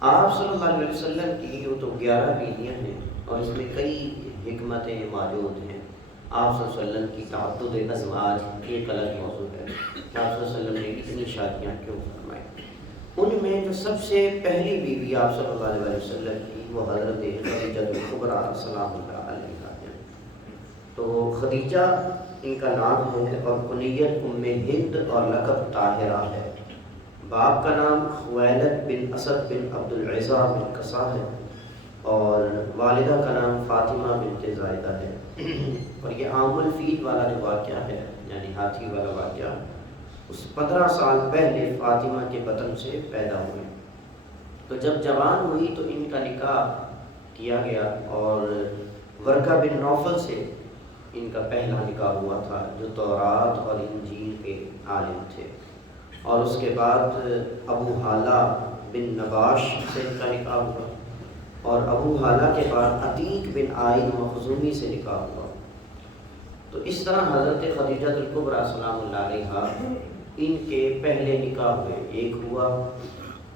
آپ صلی اللہ علیہ وسلم کی وہ تو 11 بیویاں ہیں اور اس میں کئی حکمتیں موجود ہیں۔ آپ صلی اللہ علیہ وسلم کی تعدد ازواج ایک الگ موضوع ہے کہ آپ صلی اللہ علیہ وسلم نے اتنی شادیاں کیوں فرمائی۔ ان میں جو سب سے پہلی بیوی آپ صلی اللہ علیہ وسلم کی وہ حضرت خدیجہ الکبریٰ سلام اللہ علیہا ہے۔ تو خدیجہ ان کا نام ہے اور کنیت ام ہند اور لقب طاہرہ ہے۔ باپ کا نام خویلد بن اسد بن عبد العزیٰ بن قصا ہے اور والدہ کا نام فاطمہ بنت زائدہ ہے۔ اور یہ عام الفیل والا جو واقعہ ہے یعنی ہاتھی والا واقعہ، اس 15 سال پہلے فاطمہ کے بطن سے پیدا ہوئے۔ تو جب جوان ہوئی تو ان کا نکاح کیا گیا اور ورقہ بن نوفل سے ان کا پہلا نکاح ہوا تھا جو تورات اور انجیل کے عالم تھے، اور اس کے بعد ابو حالہ بن نباش سے ان کا نکاح ہوا، اور ابو حالہ کے بعد عتیق بن عائد مخزومی سے نکاح ہوا۔ تو اس طرح حضرت خدیجہ الکبریٰ سلام اللہ علیہا ان کے پہلے نکاح ہوئے، ایک ہوا،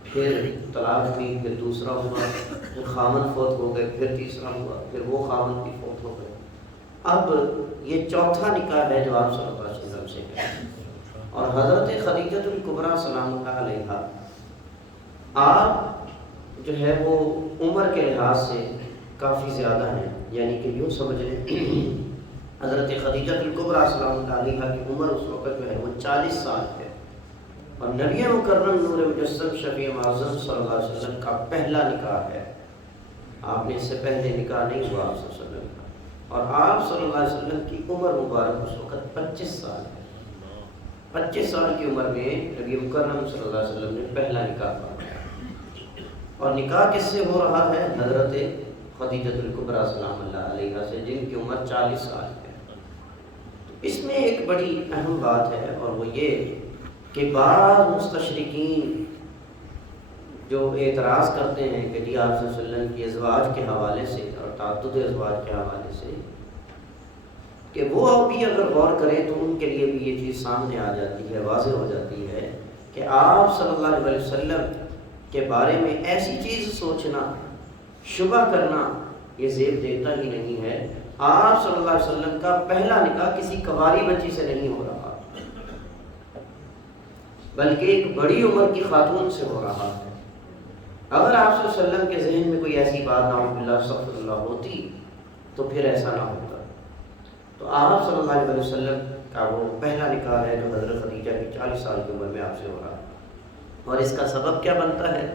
پھر طلاق ہوئی، پھر دوسرا ہوا، پھر خامن فوت ہو گئے، پھر تیسرا ہوا، پھر وہ خامن بھی فوت ہو گئے۔ اب یہ چوتھا نکاح ہے جو آپ صلی اللہ علیہ وسلم سے ہے۔ اور حضرت خدیجہ الکبریٰ سلام اللہ علیہا آپ جو ہے وہ عمر کے لحاظ سے کافی زیادہ ہیں، یعنی کہ یوں سمجھ لیں حضرت خدیجہ الکبریٰ سلام اللہ علیہا کی عمر اس وقت جو ہے وہ 40 سال ہے، اور نبی مکرم نور مجسم شفیع معظم صلی اللہ علیہ وسلم کا پہلا نکاح ہے۔ آپ نے اس سے پہلے نکاح نہیں ہوا آپ صلی اللہ علیہ وسلم کا، اور آپ صلی اللہ علیہ وسلم کی عمر مبارک اس وقت 25 سال ہے۔ 25 سال کی عمر میں نبی مکرم صلی اللہ علیہ وسلم نے پہلا نکاح فرمایا، اور نکاح کس سے ہو رہا ہے؟ حضرت خدیجہ الکبریٰ سلام اللہ علیہا سے، جن کی عمر 40 سال ہے۔ اس میں ایک بڑی اہم بات ہے اور وہ یہ کہ بعض مستشرقین جو اعتراض کرتے ہیں کہ جی آپ صلی اللہ علیہ وسلم کی ازواج کے حوالے سے اور تعدد ازواج کے حوالے سے، کہ وہ بھی اگر غور کریں تو ان کے لیے بھی یہ چیز سامنے آ جاتی ہے، واضح ہو جاتی ہے کہ آپ صلی اللہ علیہ وسلم کے بارے میں ایسی چیز سوچنا، شبہ کرنا یہ زیب دیتا ہی نہیں ہے۔ آپ صلی اللہ علیہ وسلم کا پہلا نکاح کسی کنواری بچی سے نہیں ہو رہا، بلکہ ایک بڑی عمر کی خاتون سے ہو رہا ہے۔ اگر آپ صلی اللہ علیہ وسلم کے ذہن میں کوئی ایسی بات نعوذ باللہ استغفر اللہ ہوتی تو پھر ایسا نہ ہوتا۔ تو آپ صلی اللہ علیہ وسلم کا وہ پہلا نکاح ہے جو حضرت خدیجہ کی 40 سال کی عمر میں آپ سے ہو رہا ہے، اور اس کا سبب کیا بنتا ہے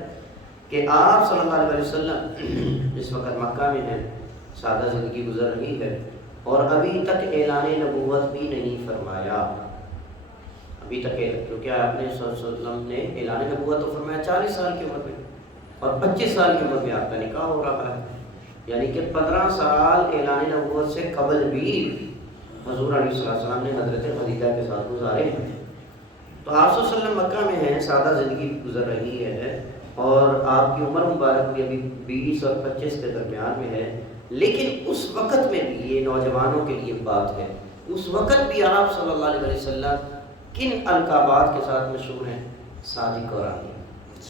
کہ آپ صلی اللہ علیہ وسلم اس وقت مکہ میں ہیں، سادہ زندگی گزر رہی ہے، اور ابھی تک اعلان نبوت بھی نہیں فرمایا۔ ابھی تک کیونکہ آپ نے صلی اللہ علیہ وسلم نے اعلان نبوت تو فرمایا 40 سال کی عمر میں، اور 25 سال کی عمر میں آپ کا نکاح ہو رہا ہے، یعنی کہ 15 سال اعلان نبوت سے قبل بھی حضور علیہ السلام نے حضرت خدیجہ کے ساتھ گزارے ہیں۔ تو آپ صلی اللہ علیہ وسلم مکہ میں ہیں، سادہ زندگی گزر رہی ہے، اور آپ کی عمر مبارک بھی ابھی 20 اور 25 کے درمیان میں ہے، لیکن اس وقت میں بھی یہ نوجوانوں کے لیے بات ہے، اس وقت بھی آپ صلی اللہ علیہ وسلم کن القابات کے ساتھ مشہور ہیں؟ صادق اور امین۔